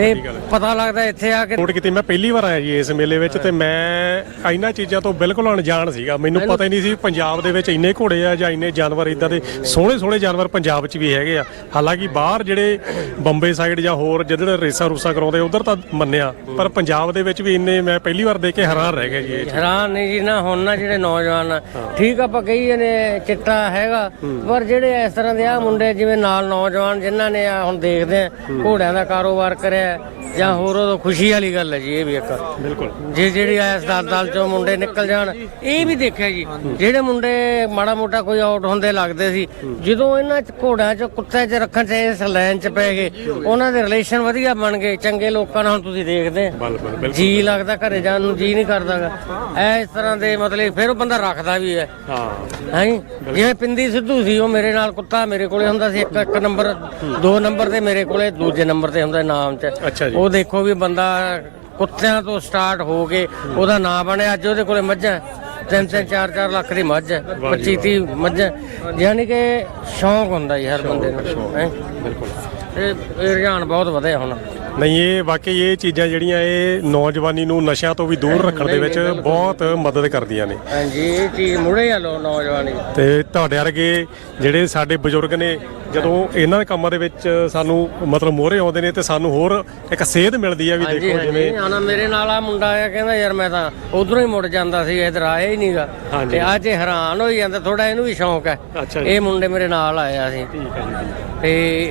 ਤੇ ਪਤਾ ਲੱਗਦਾ ਇੱਥੇ ਆ ਕੇ ਨੋਟ ਕੀਤੀ ਮੈਂ ਪਹਿਲੀ ਵਾਰ ਆਇਆ ਜੀ ਇਸ ਮੇਲੇ ਵਿੱਚ ਤੇ ਮੈਂ ਇਹਨਾਂ ਚੀਜ਼ਾਂ ਤੋਂ ਬਿਲਕੁਲ ਅਣਜਾਣ ਸੀਗਾ। ਮੈਨੂੰ ਪਤਾ ਹੀ ਨਹੀਂ ਸੀ ਪੰਜਾਬ ਦੇ ਵਿੱਚ ਇੰਨੇ ਘੋੜੇ ਆ ਜਾਂ ਇੰਨੇ ਜਾਨਵਰ ਇਦਾਂ ਦੇ ਸੋਹਣੇ ਸੋਹਣੇ ਜਾਨਵਰ ਪੰਜਾਬ 'ਚ ਵੀ ਹੈਗੇ ਆ। ਹਾਲਾਂਕਿ ਬਾਹਰ ਜਿਹੜੇ ਬੰਬੇ ਸਾਈਡ ਜਾਂ ਹੋਰ ਜਿਹੜੇ ਰੇਸਾਂ ਰੂਸਾਂ ਕਰਾਉਂਦੇ ਉਧਰ ਤਾਂ ਮੰਨਿਆ ਪਰ ਪੰਜਾਬ ਦੇ ਵਿੱਚ ਵੀ ਇੰਨੇ ਮੈਂ ਪਹਿਲੀ ਵਾਰ ਦੇਖ ਕੇ ਹੈਰਾਨ ਰਹਿ ਗਿਆ ਜੀ ਇਹ ਹੈਰਾਨ ਨਹੀਂ ਜੀ ਨਾ ਹੁਣ ਨਾ ਜਿਹੜੇ ਨੌਜਵਾਨ ਆ, ਠੀਕ ਆਪਾਂ ਕਹੀਏ ਨੇ ਚਿੱਟਾ ਹੈਗਾ ਪਰ ਜਿਹੜੇ ਇਸ ਤਰ੍ਹਾਂ ਦੇ ਆ ਮੁੰਡੇ ਜਿਵੇਂ ਨਾਲ ਨੌਜਵਾਨ ਜਿਨ੍ਹਾਂ ਨੇ ਆ ਹੁਣ ਦੇਖਦੇ ਆ ਘੋੜਿਆਂ ਦਾ ਕਾਰੋਬਾਰ ਕਰਿਆ ਜਾਂ ਹੋਰ ਉਹ ਖੁਸ਼ੀ ਵਾਲੀ ਗੱਲ ਹੈ ਜੀ ਇਹ ਵੀ ਇੱਕ। ਬਿਲਕੁਲ। ਜੇ ਜਿਹੜੀ ਇਸ ਦਲ ਦਲ ਚੋਂ ਮੁੰਡੇ ਨਿਕਲ ਜਾਣ ਇਹ ਵੀ ਦੇਖਿਆ ਜੀ। ਜਿਹੜੇ ਮੁੰਡੇ ਮਾੜਾ ਮੋਟਾ ਕੋਈ ਆਊਟ ਹੁੰਦੇ ਲੱਗਦੇ ਸੀ ਜਦੋਂ ਇਹਨਾਂ ਚ ਘੋੜਿਆਂ ਚ ਕੁੱਤੇ ਚ ਰੱਖਣ ਚ ਇਸ ਲਾਈਨ ਚ ਪੈ ਗਏ ਉਹਨਾਂ ਦੇ ਰਿਲੇਸ਼ਨ ਵਧੀਆ ਬਣ ਗਏ ਚੰਗੇ ਲੋਕਾਂ ਨਾਲ ਤੁਸੀਂ ਦੇਖਦੇ ਜੀ ਲੱਗਦਾ ਘਰੇ ਜਾਣ ਨੂੰ ਜੀ ਨਹੀਂ ਕਰਦਾਗਾ। ਐ ਇਸ ਤਰ੍ਹਾਂ ਦੇ ਮਤਲਬ ਫਿਰ ਉਹ ਬੰਦਾ ਰੱਖਦਾ ਵੀ ਹੈ। ਹਾਂ। ਹੈ? ਜਿਵੇਂ ਪਿੰਦੀ ਸਿੱਧੂ ਸੀ ਉਹ ਮੇਰੇ ਨਾਲ ਕੁੱਤਾ ਮੇਰੇ ਕੋਲੇ ਹੁੰਦਾ ਸੀ ਇੱਕ ਇੱਕ ਨੰਬਰ ਦੋ ਨੰਬਰ ਤੇ ਮੇਰੇ ਕੋਲੇ ਦੂਜੇ ਨੰਬਰ ਤੇ ਹੁੰਦਾ ਨਾਮ ਚ। ਅੱਛਾ ਜੀ। ਉਹ ਦੇਖੋ ਵੀ ਬੰਦਾ ਕੁੱਤਿਆਂ ਤੋਂ ਸਟਾਰਟ ਹੋ ਕੇ ਉਹਦਾ ਨਾਮ ਬਣਿਆ ਅੱਜ ਉਹਦੇ ਕੋਲੇ ਮੱਝਾਂ ਤਿੰਨ ਤਿੰਨ ਚਾਰ ਚਾਰ ਲੱਖ ਦੀ ਮੱਝ ਹੈ। 25 30 ਮੱਝਾਂ ਯਾਨੀ ਕਿ ਸ਼ੌਂਕ ਹੁੰਦਾ ਜੀ ਹਰ ਬੰਦੇ ਨੂੰ ਹੈਂ। ਬਿਲਕੁਲ। ਇਹ ਇਹ ਰੁਝਾਨ ਬਹੁਤ ਵਧਿਆ ਹੁਣ। ਨਹੀਂ ਇਹ ਵਾਕਈ ਇਹ ਚੀਜ਼ਾਂ ਜਿਹੜੀਆਂ ਇਹ ਨੌਜਵਾਨੀ ਨੂੰ ਨਸ਼ਿਆਂ ਤੋਂ ਵੀ ਦੂਰ ਰੱਖਣ ਦੇ ਵਿੱਚ ਬਹੁਤ ਮਦਦ ਕਰਦੀਆਂ ਨੇ। ਹਾਂਜੀ ਇਹ ਚੀਜ਼ ਮੁੜੇ ਆ ਲੋ ਨੌਜਵਾਨੀ। ਤੇ ਤੁਹਾਡੇ ਵਰਗੇ ਜਿਹੜੇ ਸਾਡੇ ਬਜ਼ੁਰਗ ਨੇ ਜਦੋਂ ਇਹਨਾਂ ਦੇ ਕੰਮਾਂ ਦੇ ਵਿੱਚ ਸਾਨੂੰ ਮਤਲਬ ਮੋਹਰੇ ਆਉਂਦੇ ਨੇ ਤੇ ਸਾਨੂੰ ਹੋਰ ਇੱਕ ਸੇਧ ਮਿਲਦੀ ਹੈ ਵੀ ਦੇਖੋ ਜਿਵੇਂ ਆਣਾ ਮੇਰੇ ਨਾਲ ਆ ਮੁੰਡਾ ਆਇਆ ਕਹਿੰਦਾ ਯਾਰ ਮੈਂ ਤਾਂ ਉਧਰੋਂ ਹੀ ਮੁੜ ਜਾਂਦਾ ਸੀ ਇਧਰ ਆਇਆ ਹੀ ਨਹੀਂਗਾ। ਤੇ ਅੱਜ ਇਹ ਹੈਰਾਨ ਹੋਈ ਜਾਂਦਾ ਥੋੜਾ ਇਹਨੂੰ ਵੀ ਸ਼ੌਂਕ ਹੈ। ਇਹ ਮੁੰਡੇ ਮੇਰੇ ਨਾਲ ਆਇਆ ਸੀ। ਠੀਕ ਹੈ ਜੀ ਤੇ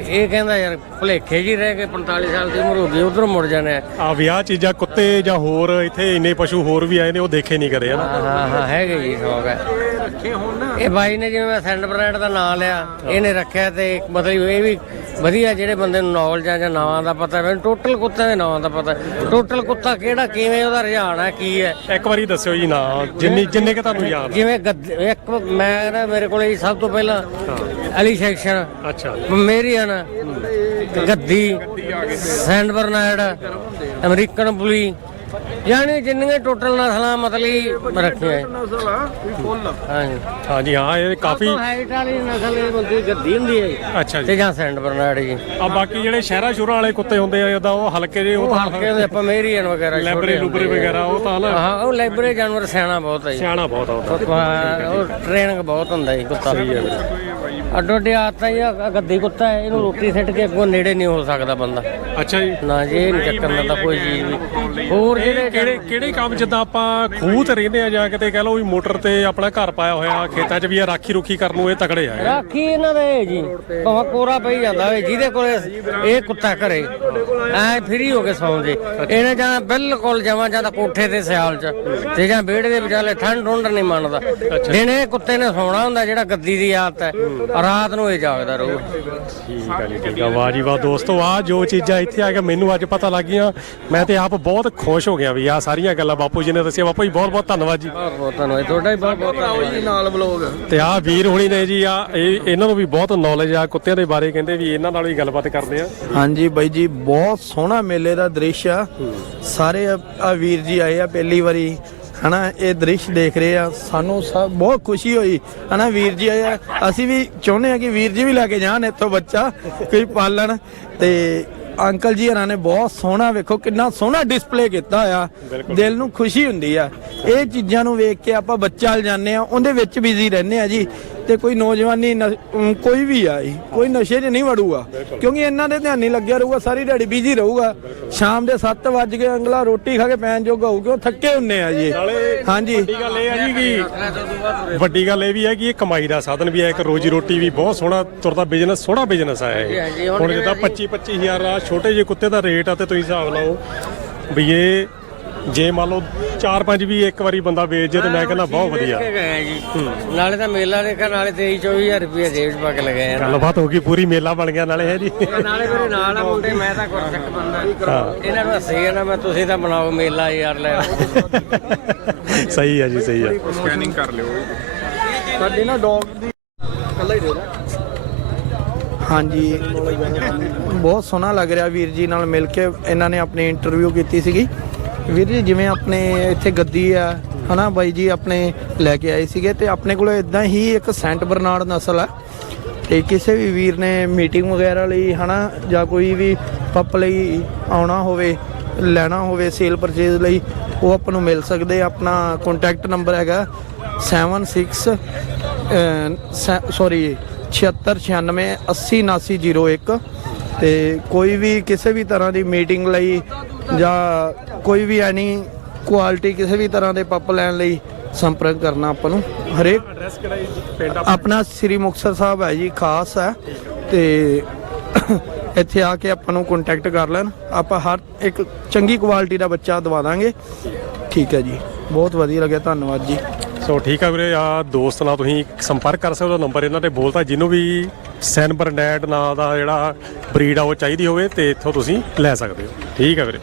ਇਹ ਕਹਿੰਦਾ ਯਾਰ ਭੁਲੇਖੇ ਜੀ ਰਹਿ ਗਏ 45 ਸਾਲ ਦੀ ਉਮਰ ਹੋ ਗਈ ਉਧਰੋਂ ਮੁੜ ਜਾਣਾ। ਆ। ਵਿਆਹ ਚੀਜ਼ਾਂ ਕੁੱਤੇ ਜਾਂ ਹੋਰ ਇੱਥੇ ਇੰਨੇ ਪਸ਼ੂ ਹੋਰ ਵੀ ਆਏ ਨੇ ਉਹ ਦੇਖੇ ਨਹੀਂ ਕਦੇ ਹਨਾ? ਹਾਂ ਹਾਂ ਹਾਂ ਹੈਗੇ ਜੀ ਸ਼ੌਂਕ ਹੈ। ਇਹ ਬਾਈ ਨੇ ਜਿਵੇਂ ਮੈਂ ਸੈਂਡ ਬ੍ਰਾਂਡ ਦਾ ਨਾਮ ਲਿਆ ਇਹਨੇ ਰੱਖਿਆ ਤੇ ਇੱਕ ਮਤਲਬ ਇਹ ਵੀ ਵਧੀਆ ਜਿਹੜੇ ਬੰਦੇ ਨੂੰ ਨੌਲੇਜ ਆ ਜਾਂ ਨਾਵਾਂ ਦਾ ਪਤਾ ਮੈਨੂੰ ਟੋਟਲ ਕੁੱਤਿਆਂ ਦੇ ਨਾਵਾਂ ਦਾ ਪਤਾ ਟੋਟਲ ਕੁੱਤਾ ਕਿਹੜਾ ਕਿਵੇਂ ਉਹਦਾ ਰੁਝਾਨ ਹੈ ਕੀ ਹੈ? ਇੱਕ ਵਾਰੀ ਦੱਸਿਓ ਜੀ ਨਾ। ਜਿੰਨੀ ਜਿੰਨੇ ਕਿ ਤੁਹਾਨੂੰ ਯਾਦ ਜਿਵੇਂ ਗੱਦ- ਇੱਕ ਮੈਂ ਨਾ ਮੇਰੇ ਕੋਲੇ ਸਭ ਤੋਂ ਪਹਿਲਾਂ ਅਲੀ ਸੈਕਸ਼ਨ। ਅੱਛਾ। ਮੇਰੀਅਨ ਗੱਦੀ। Saint Bernard American bully. ਯਾਨੀ ਜਿੰਨੀਆਂ ਟੋਟਲ ਨਸਲਾਂ ਮਤਲਬ ਰੱਖੀਆਂ ਹੈ। ਹਾਂਜੀ। ਹਾਂਜੀ ਹਾਂ ਇਹ ਕਾਫੀ ਹਾਈਟ ਵਾਲੀ ਨਸਲ ਇਹ ਬੰਦੀ ਗੱਦੀ ਹੁੰਦੀ ਹੈ ਅੱਛਾ ਤੇ ਜੀ ਜਾਂ ਸੈਂਡ ਬਰਨਾਰਡ ਜੀ। ਆ ਬਾਕੀ ਜਿਹੜੇ ਸ਼ਹਿਰਾਂ ਸ਼ੁਰਾਂ ਵਾਲੇ ਕੁੱਤੇ ਹੁੰਦੇ ਆ ਉਹਦਾ ਉਹ ਹਲਕੇ ਜਿਹੇ ਉਹ ਉਹ ਤਾਂ ਹਲਕੇ ਦੇ ਆਪਾਂ ਮੇਰੀਅਨ ਵਗੈਰਾ ਲੈਬਰੇ ਛੋਟੇ ਲੁਬਰੇ ਆ। ਵਗੈਰਾ ਉਹ ਤਾਂ ਨਾ ਹਾਂ ਉਹ ਲਾਇਬ੍ਰੇਰੀ ਜਾਨਵਰ ਸਿਆਣਾ ਬਹੁਤ ਹੈ ਜੀ। ਸਿਆਣਾ ਬਹੁਤ ਆਉਂਦਾ ਹਾਂ, ਉਹ ਟ੍ਰੇਨਿੰਗ ਬਹੁਤ ਹੁੰਦਾ ਜੀ ਕੁੱਤਾ। ਅੱਡੋ ਅੱਡੀ ਆਦਤਾਂ ਹੀ ਆ ਗੱਦੀ ਕੁੱਤਾ ਹੈ ਇਹਨੂੰ ਰੋਟੀ ਸਿੱਟ ਕੇ ਅੱਗੋਂ ਨੇੜੇ ਨਹੀਂ ਹੋ ਸਕਦਾ ਬੰਦਾ। ਅੱਛਾ ਜੀ। ਨਾ ਜੀ ਇਹ ਨਹੀਂ ਚੱਕਣ ਦਿੰਦਾ ਕੋਈ ਚੀਜ਼ ਵੀ। ਹੋਰ ਜਿਹੜੇ ਕਿਹੜੇ ਕਿਹੜੇ ਕੰਮ ਜਿੱਦਾਂ ਆਪਾਂ ਖੂਹ ਤੇ ਰਹਿੰਦੇ ਆ ਜਾਂ ਕਿਤੇ ਕਹ ਲਓ ਵੀ ਮੋਟਰ ਤੇ ਆਪਣਾ ਘਰ ਪਾਇਆ ਹੋਇਆ ਖੇਤਾਂ 'ਚ ਵੀ ਆ ਰਾਖੀ ਰੁਖੀ ਕਰਨ ਨੂੰ ਇਹ ਤਕੜੇ ਆ ਇਹ। ਰਾਖੀ ਇਹਨਾਂ ਦਾ ਇਹ ਜੀ ਭਾਵੇਂ ਕੋਰਾ ਪਈ ਜਾਂਦਾ ਹੋਵੇ ਜਿਹਦੇ ਕੋਲੇ ਇਹ ਕੁੱਤਾ ਘਰੇ ਐ ਫਰੀ ਹੋ ਕੇ ਸੌਂ ਜੇ। ਇਹਨੇ ਜਾਂ ਬਿਲਕੁਲ ਜਮਾ ਜਾਂ ਤਾਂ ਕੋਠੇ ਤੇ ਸਿਆਲ ਚ ਤੇ ਜਾਂ ਵਿਹੜੇ ਦੇ ਵਿਚਾਲੇ ਠੰਡ ਠੁੰਡ ਨਹੀਂ ਮੰਨਦਾ। ਦਿਨੇ ਕੁੱਤੇ ਨੇ ਸੌਣਾ ਹੁੰਦਾ ਜਿਹੜਾ ਗੱਦੀ ਦੀ ਆਦਤ ਹੈ। ਰਾਤ ਨੂੰ ਇਹ ਜਾਗਦਾ ਰਹੂ। ਠੀਕ ਆ ਜੀ ਠੀਕ ਆ। ਵਾਹ ਜੀ ਵਾਹ ਦੋਸਤੋ ਆ ਜੋ ਚੀਜ਼ਾਂ ਇੱਥੇ ਆ ਕੇ ਮੈਨੂੰ ਅੱਜ ਪਤਾ ਲੱਗੀਆਂ ਮੈਂ ਤੇ ਆਪ ਬਹੁਤ ਖੁਸ਼ ਹੋ ਗਿਆ ਵੀ ਆ ਸਾਰੀਆਂ ਗੱਲਾਂ ਬਾਪੂ ਜੀ ਨੇ ਦੱਸਿਆ। ਬਾਪੂ ਜੀ ਬਹੁਤ ਬਹੁਤ ਧੰਨਵਾਦ ਜੀ। ਬਹੁਤ ਬਹੁਤ ਧੰਨਵਾਦ। ਤੁਹਾਡਾ ਵੀ ਬਹੁਤ ਬਹੁਤ ਧੰਨਵਾਦ ਨਾਲ ਬਲੌਗ ਤੇ ਆ ਵੀਰ ਹੁਣੀ ਨੇ ਜੀ ਆ ਇਹ ਇਹਨਾਂ ਨੂੰ ਵੀ ਬਹੁਤ ਨੌਲੇਜ ਆ ਕੁੱਤਿਆਂ ਦੇ ਬਾਰੇ ਕਹਿੰਦੇ ਵੀ ਇਹਨਾਂ ਨਾਲ ਵੀ ਗੱਲਬਾਤ ਕਰਦੇ ਆ। ਹਾਂਜੀ ਬਾਈ ਜੀ ਬਹੁਤ ਸੋਹਣਾ ਮੇਲੇ ਦਾ ਦ੍ਰਿਸ਼ ਆ। ਸਾਰੇ ਆ ਵੀਰ ਜੀ ਆਏ ਆ ਪਹਿਲੀ ਵਾਰੀ। ਹਨਾ ਇਹ ਦ੍ਰਿਸ਼ ਦੇਖ ਰਹੇ ਆ। ਸਾਨੂੰ ਸਭ ਬਹੁਤ ਖੁਸ਼ੀ ਹੋਈ। ਹਨਾ ਵੀਰ ਜੀ ਆਏ ਆ। ਅਸੀਂ ਵੀ ਚਾਹੁੰਦੇ ਆ ਕਿ ਵੀਰ ਜੀ ਵੀ ਲੈ ਕੇ ਜਾਣ ਇੱਥੋਂ ਬੱਚਾ ਕੋਈ ਪਾਲਣ। ਤੇ ਅੰਕਲ ਜੀ ਹਰਾਂ ਨੇ ਬਹੁਤ ਸੋਹਣਾ ਵੇਖੋ ਕਿੰਨਾ ਸੋਹਣਾ ਡਿਸਪਲੇ ਕੀਤਾ ਆ। ਦਿਲ ਨੂੰ ਖੁਸ਼ੀ ਹੁੰਦੀ ਆ। ਇਹ ਚੀਜ਼ਾਂ ਨੂੰ ਵੇਖ ਕੇ ਆਪਾਂ ਬੱਚਾ ਲ ਜਾਂਦੇ ਆ ਉਹਦੇ ਵਿੱਚ ਬਿਜ਼ੀ ਰਹਿੰਦੇ ਆ ਜੀ। ਤੇ ਕੋਈ ਨੌਜਵਾਨੀ ਅਮ ਕੋਈ ਵੀ ਆ ਜੀ ਕੋਈ ਨਸ਼ੇ 'ਚ ਨਹੀਂ ਵੜੂਗਾ। ਕਿਉਂਕਿ ਇਹਨਾਂ ਦੇ ਧਿਆਨ ਨਹੀਂ ਲੱਗਿਆ ਰਹੂਗਾ ਸਾਰੀ ਦਿਹਾੜੀ ਬਿਜ਼ੀ ਰਹੂਗਾ। ਸ਼ਾਮ ਦੇ 7 ਵਜ ਗਏ ਅੰਗਲਾ ਰੋਟੀ ਖਾ ਕੇ ਪੈਣ ਜੋਗਾ ਹੋਊਗਾ ਉਹ ਥੱਕੇ ਹੁੰਨੇ ਆ ਜੀ। ਹਾਂਜੀ। ਵੱਡੀ ਗੱਲ ਇਹ ਆ ਜੀ ਕਿ ਵੱਡੀ ਗੱਲ ਇਹ ਵੀ ਹੈ ਕਿ ਇਹ ਕਮਾਈ ਦਾ ਸਾਧਨ ਵੀ ਹੈ ਇੱਕ ਰੋਜੀ ਰੋਟੀ ਵੀ ਬਹੁਤ ਸੋਹਣਾ ਤੁਰਦਾ ਬਿਜ਼ਨਸ ਸੋਹਣਾ ਬਿਜ਼ਨਸ ਆ ਇਹ। ਹੁਣ ਜਿੱਦਾਂ 25 25000 ਆ ਛੋਟੇ ਜਿਹੇ ਕੁੱਤੇ ਦਾ ਰੇਟ ਆ ਤੇ ਤੁਸੀਂ ਹਿਸਾਬ ਲਾਓ ਵੀ ਇਹ ਜੇ ਮੰਨ ਲਓ 4-5 ਵੀ ਇੱਕ ਵਾਰੀ ਬੰਦਾ ਵੇਚ ਜੇ ਤੇ ਮੈਂ ਕਹਿੰਦਾ ਬਹੁਤ ਵਧੀਆ। ਨਾਲੇ ਤਾਂ ਮੇਲਾ ਦੇਖਿਆ ਨਾਲੇ 23 24000 ਰੁਪਏ ਜੇਬ 'ਚ ਪਾ ਕੇ ਲਗਾਏ ਆ ਗੱਲਬਾਤ ਹੋ ਗਈ ਪੂਰੀ ਮੇਲਾ ਬਣ ਗਿਆ ਨਾਲੇ ਹੈ ਜੀ। ਨਾਲੇ ਮੇਰੇ ਨਾਲ ਆ ਮੁੰਡੇ ਮੈਂ ਤਾਂ ਗੁਰਸਿੱਖ ਬੰਦਾ। ਇਹਨਾਂ ਨੂੰ ਹੱਸੇ ਜਾਣਾ ਮੈਂ ਤੁਸੀਂ ਤਾਂ ਬਣਾਓ ਮੇਲਾ ਯਾਰ ਲੈ ਸਹੀ ਹੈ ਜੀ ਸਹੀ ਹੈ ਸਕੈਨਿੰਗ ਕਰ ਲਿਓ ਸਾਡੀ ਨਾ ਡੌਗ ਦੀ ਕੱਲਾ ਹੀ ਦੇ ਹਾਂਜੀ। ਬਹੁਤ ਸੋਹਣਾ ਲੱਗ ਰਿਹਾ ਵੀਰ ਜੀ ਨਾਲ ਮਿਲ ਕੇ। ਇਹਨਾਂ ਨੇ ਆਪਣੀ ਇੰਟਰਵਿਊ ਕੀਤੀ ਸੀਗੀ। ਵੀਰ ਜੀ, ਜਿਵੇਂ ਆਪਣੇ ਇੱਥੇ ਗੱਦੀ ਆ, ਹਨਾ ਬਾਈ ਜੀ, ਆਪਣੇ ਲੈ ਕੇ ਆਏ ਸੀਗੇ ਤੇ ਆਪਣੇ ਕੋਲ ਇਦਾਂ ਹੀ ਇੱਕ ਸੈਂਟ ਬਰਨਾਰਡ ਨਸਲ ਆ ਤੇ ਕਿਸੇ ਵੀ ਵੀਰ ਨੇ ਮੀਟਿੰਗ ਵਗੈਰਾ ਲਈ, ਹਨਾ, ਜਾਂ ਕੋਈ ਵੀ ਪੱਪ ਲਈ ਆਉਣਾ ਹੋਵੇ, ਲੈਣਾ ਹੋਵੇ, ਸੇਲ ਪਰਚੇਜ਼ ਲਈ, ਉਹ ਆਪਾਂ ਨੂੰ ਮਿਲ ਸਕਦੇ ਆਪਣਾ ਕੰਟੈਕਟ ਨੰਬਰ ਹੈਗਾ 76 ਸੌਰੀ 7696 807901 ਤੇ ਕੋਈ ਵੀ ਕਿਸੇ ਵੀ ਤਰ੍ਹਾਂ ਦੀ ਮੀਟਿੰਗ ਲਈ ਜਾਂ ਕੋਈ ਵੀ ਐਨੀ ਕੁਆਲਿਟੀ ਕਿਸੇ ਵੀ ਤਰ੍ਹਾਂ ਦੇ ਪੱਪ ਲੈਣ ਲਈ ਸੰਪਰਕ ਕਰਨਾ ਆਪਾਂ ਨੂੰ ਹਰੇਕ ਐਡਰੈਸ ਕਿਹੜਾ ਪਿੰਡ ਆਪਣਾ? ਸ੍ਰੀ ਮੁਕਤਸਰ ਸਾਹਿਬ ਹੈ ਜੀ ਖਾਸ ਹੈ। ਤੇ ਇੱਥੇ ਆ ਕੇ ਆਪਾਂ ਨੂੰ ਕੰਟੈਕਟ ਕਰ ਲੈਣ। ਆਪਾਂ ਹਰ ਇੱਕ ਚੰਗੀ ਕੁਆਲਿਟੀ ਦਾ ਬੱਚਾ ਦਵਾ ਦਾਂਗੇ। ਠੀਕ ਹੈ ਜੀ। ਬਹੁਤ ਵਧੀਆ ਲੱਗਿਆ ਧੰਨਵਾਦ ਜੀ। ਸੋ ਠੀਕ ਆ ਵੀਰੇ ਆ ਦੋਸਤ ਨਾਲ ਤੁਸੀਂ ਸੰਪਰਕ ਕਰ ਸਕਦੇ ਹੋ ਨੰਬਰ ਇਹਨਾਂ ਤੇ। ਬੋਲਤਾ ਜਿਹਨੂੰ ਵੀ ਸੈਨ ਬਰਨੈਡ ਨਾਂ ਦਾ ਜਿਹੜਾ ਬਰੀਡ ਆ ਉਹ ਚਾਹੀਦੀ ਹੋਵੇ ਤੇ ਇੱਥੋਂ ਤੁਸੀਂ ਲੈ ਸਕਦੇ ਹੋ। ਠੀਕ ਆ ਵੀਰੇ।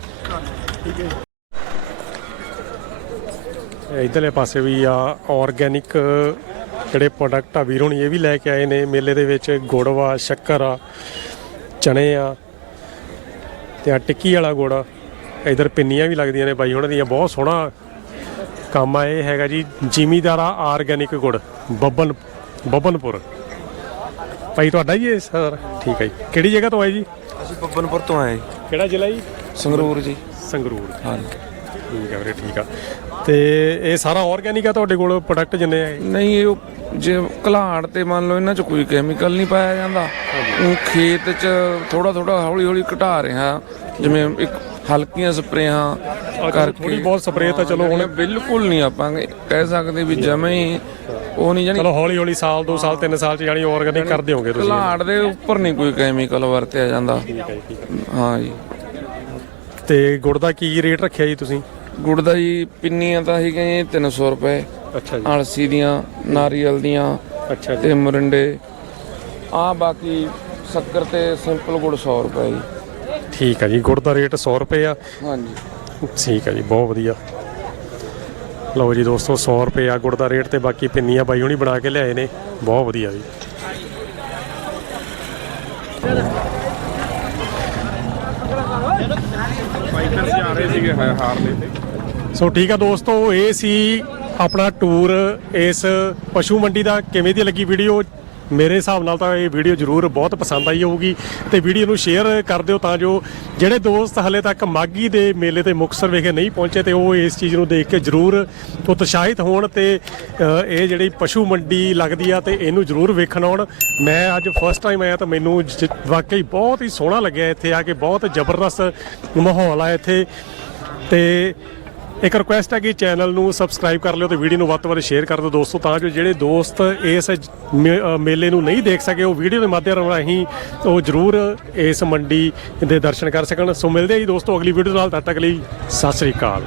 ਇਧਰਲੇ ਪਾਸੇ ਵੀ ਆ ਆਰਗੈਨਿਕ ਜਿਹੜੇ ਪ੍ਰੋਡਕਟ ਆ ਵੀਰੋਂ ਇਹ ਵੀ ਲੈ ਕੇ ਆਏ ਨੇ ਮੇਲੇ ਦੇ ਵਿੱਚ ਗੁੜ ਵਾ ਸ਼ੱਕਰ ਆ ਚਣੇ ਆ ਤੇ ਆ ਟਿੱਕੀ ਵਾਲਾ ਗੁੜ ਇਧਰ ਪਿੰਨੀਆਂ ਵੀ ਲੱਗਦੀਆਂ ਨੇ ਬਾਈ ਉਹਨਾਂ ਦੀਆਂ ਬਹੁਤ ਸੋਹਣਾ ਕੰਮ ਆ ਇਹ ਹੈਗਾ ਜੀ ਜ਼ਿਮੀਦਾਰਾ ਆਰਗੈਨਿਕ ਗੁੜ ਬੱਬਨ ਬੱਬਨਪੁਰ। ਭਾਈ ਤੁਹਾਡਾ ਜੀ ਸਰ? ਠੀਕ ਹੈ ਜੀ। ਕਿਹੜੀ ਜਗ੍ਹਾ ਤੋਂ ਆਏ ਜੀ? ਅਸੀਂ ਬੱਬਨਪੁਰ ਤੋਂ ਆਏ ਕਿਹੜਾ ਜ਼ਿਲ੍ਹਾ ਜੀ? ਸੰਗਰੂਰ ਜੀ। ਸੰਗਰੂਰ ਹਾਂ ਠੀਕ ਹੈ ਵੀਰੇ ਠੀਕ ਆ। ਤੇ ਇਹ ਸਾਰਾ ਆਰਗੈਨਿਕ ਆ ਤੁਹਾਡੇ ਕੋਲ ਪ੍ਰੋਡਕਟ ਜਿੰਨੇ ਆ ਇਹ? ਨਹੀਂ ਇਹ ਉਹ ਜੇ ਘਲਾੜ ਤੇ ਮੰਨ ਲਓ ਇਹਨਾਂ 'ਚ ਕੋਈ ਕੈਮੀਕਲ ਨਹੀਂ ਪਾਇਆ ਜਾਂਦਾ। ਉਹ ਖੇਤ 'ਚ ਥੋੜਾ ਥੋੜਾ ਹੌਲੀ ਹੌਲੀ ਘਟਾ ਰਿਹਾ। ਜਿਵੇਂ ਇੱਕ ਹਲਕੀਆਂ ਸਪਰੇਆਂ ਕਰਕੇ। ਥੋੜੀ ਬਹੁਤ ਸਪਰੇਅ ਤਾਂ ਚਲੋ ਹੁਣ ਬਿਲਕੁਲ ਨਹੀਂ ਆਪਾਂ ਕਹਿ ਸਕਦੇ ਵੀ ਜਮੇ ਹੀ ਉਹ ਨਹੀਂ ਜਾਨੀ ਚਲੋ ਹੌਲੀ ਹੌਲੀ ਸਾਲ 2 ਸਾਲ 3 ਸਾਲ ਚ ਜਾਨੀ ਆਰਗੈਨਿਕ ਕਰਦੇ ਹੋਗੇ ਤੁਸੀਂ। ਘਲਾੜ ਦੇ ਉੱਪਰ ਨਹੀਂ ਕੋਈ ਕੈਮੀਕਲ ਵਰਤਿਆ ਜਾਂਦਾ। ਹਾਂ ਜੀ। ਤੇ ਗੁੜ ਦਾ ਕੀ ਰੇਟ ਰੱਖਿਆ ਜੀ ਤੁਸੀਂ? ਗੁੜ ਦਾ ਜੀ ਪਿੰਨੀਆਂ ਤਾਂ ਹੈਗੀਆਂ ਜੀ 300 ਰੁਪਏ। ਅੱਛਾ ਅਲਸੀ ਦੀਆਂ ਨਾਰੀਅਲ ਦੀਆਂ ਅੱਛਾ ਜੀ। ਤੇ ਮੁਰਿੰਡੇ। ਆ ਬਾਕੀ ਸ਼ੱਕਰ ਤੇ ਸਿੰਪਲ ਗੁੜ 100 ਰੁਪਏ ਜੀ। ਠੀਕ ਹੈ ਜੀ ਗੁੜ ਦਾ ਰੇਟ 100 ਰੁਪਏ ਆ। ਹਾਂਜੀ। ਠੀਕ ਹੈ ਜੀ ਬਹੁਤ ਵਧੀਆ। ਲਓ ਜੀ ਦੋਸਤੋ 100 ਰੁਪਏ ਆ ਗੁੜ ਦਾ ਰੇਟ ਤੇ ਬਾਕੀ ਪਿੰਨੀਆਂ ਬਾਈ ਹੁਣੀ ਬਣਾ ਕੇ ਲਿਆਏ ਨੇ। ਬਹੁਤ ਵਧੀਆ ਜੀ। ਜਾ ਰਹੇ ਹਾਰਲੇ ਤੇ ਸੋ ਠੀਕ ਆ ਦੋਸਤੋ, ਇਹ ਸੀ ਆਪਣਾ ਟੂਰ ਇਸ ਪਸ਼ੂ ਮੰਡੀ ਦਾ ਕਿਵੇਂ ਦੀ ਲੱਗੀ ਵੀਡੀਓ ਮੇਰੇ ਹਿਸਾਬ ਨਾਲ ਤਾਂ ਇਹ ਵੀਡੀਓ ਜ਼ਰੂਰ ਬਹੁਤ ਪਸੰਦ ਆਈ ਹੋਊਗੀ ਤੇ ਵੀਡੀਓ ਨੂੰ ਸ਼ੇਅਰ ਕਰ ਦਿਓ ਤਾਂ ਜੋ ਜਿਹੜੇ ਦੋਸਤ ਹਲੇ ਤੱਕ ਮਾਗੀ ਦੇ ਮੇਲੇ ਤੇ ਮੁਕਸਰ ਵਿਖੇ ਨਹੀਂ ਪਹੁੰਚੇ ਤੇ ਉਹ ਇਸ ਚੀਜ਼ ਨੂੰ ਦੇਖ ਕੇ ਜ਼ਰੂਰ ਉਤਸ਼ਾਹਿਤ ਹੋਣ ਤੇ ਇਹ ਜਿਹੜੀ ਪਸ਼ੂ ਮੰਡੀ ਲੱਗਦੀ ਆ ਤੇ ਇਹਨੂੰ ਜ਼ਰੂਰ ਵੇਖਣ ਆਉਣ। ਮੈਂ ਅੱਜ ਫਸਟ ਟਾਈਮ ਆਇਆ ਤਾਂ ਮੈਨੂੰ ਜ- ਵਾਕਈ ਬਹੁਤ ਹੀ ਸੋਹਣਾ ਲੱਗਿਆ ਇੱਥੇ ਆ ਕੇ, ਬਹੁਤ ਜ਼ਬਰਦਸਤ ਮਾਹੌਲ ਆ ਇੱਥੇ। ਤੇ ਇੱਕ ਰਿਕੁਐਸਟ ਹੈ ਕਿ ਚੈਨਲ ਨੂੰ ਸਬਸਕ੍ਰਾਈਬ ਕਰ ਲਿਓ ਤੇ ਵੀਡੀਓ ਨੂੰ ਵੱਧ ਤੋਂ ਵੱਧ ਸ਼ੇਅਰ ਕਰ ਦਿਓ ਦੋਸਤੋ, ਤਾਂ ਜੋ ਜਿਹੜੇ ਦੋਸਤ ਇਸ ਮੇ- ਮੇਲੇ ਨੂੰ ਨਹੀਂ ਦੇਖ ਸਕੇ, ਉਹ ਵੀਡੀਓ ਦੇ ਮਾਧਿਅਮ ਰਾਹੀਂ ਉਹ ਜ਼ਰੂਰ ਇਸ ਮੰਡੀ ਦੇ ਦਰਸ਼ਨ ਕਰ ਸਕਣ। ਸੋ ਮਿਲਦੇ ਆ ਜੀ ਦੋਸਤੋ, ਅਗਲੀ ਵੀਡੀਓ ਨਾਲ, ਤਦ ਤੱਕ ਲਈ ਸਤਿ ਸ੍ਰੀ ਅਕਾਲ।